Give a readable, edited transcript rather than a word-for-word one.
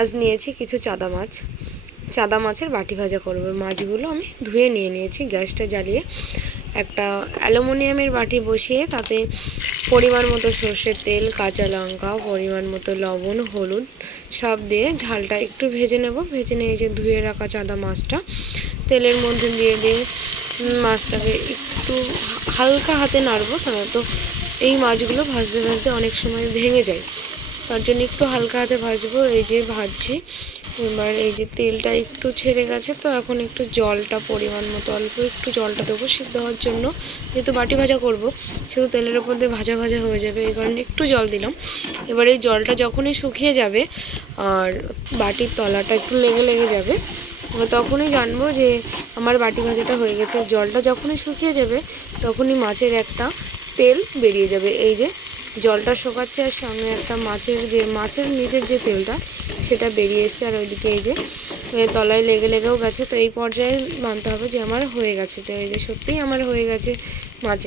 আজ নিয়েছি কিছু চাদা মাছের বাটি ভাজা করব। মাছগুলো আমি ধুয়ে নিয়েছি। গ্যাসটা জ্বালিয়ে একটা অ্যালুমিনিয়ামের বাটি বসিয়ে তাতে পরিমাণ মতো সর্ষের তেল, কাঁচা লঙ্কা, পরিমাণ মতো লবণ, হলুদ সব দিয়ে ঝালটা একটু ভেজে নেব। ভেজে নিয়ে যে ধুয়ে রাখা চাদা মাছটা তেলের মধ্যে দিয়ে মাছটাকে একটু হালকা হাতে নাড়বো, তো এই মাছগুলো ভাজতে ভাজতে অনেক সময় ভেঙে যায়, তার জন্য একটু হালকা হাতে ভাজবো। এই যে ভাজছি, এবার এই যে তেলটা একটু ছেড়ে গেছে, তো এখন একটু জলটা পরিমাণ মতো অল্প একটু জলটা দেবো সিদ্ধ হওয়ার জন্য। যেহেতু বাটি ভাজা করব, শুধু তেলের ওপর দিয়ে ভাজা ভাজা হয়ে যাবে, এই কারণে একটু জল দিলাম। এবার এই জলটা যখনই শুকিয়ে যাবে আর বাটির তলাটা একটু লেগে যাবে, তখনই জানবো যে আমার বাটি ভাজাটা হয়ে গেছে। জলটা যখনই শুকিয়ে যাবে তখনই মাছের একটা তেল বেরিয়ে যাবে। এই যে জলটা শুকাচ্ছে আর সঙ্গে একটা মাছের নিচের যে তেলটা সেটা বেরিয়ে এসছে, আর ওইদিকে এই যে তলায় লেগেও গেছে। তো এই পর্যায়ে মানতে হবে যে আমার হয়ে গেছে। তো এই যে সত্যিই আমার হয়ে গেছে মাছের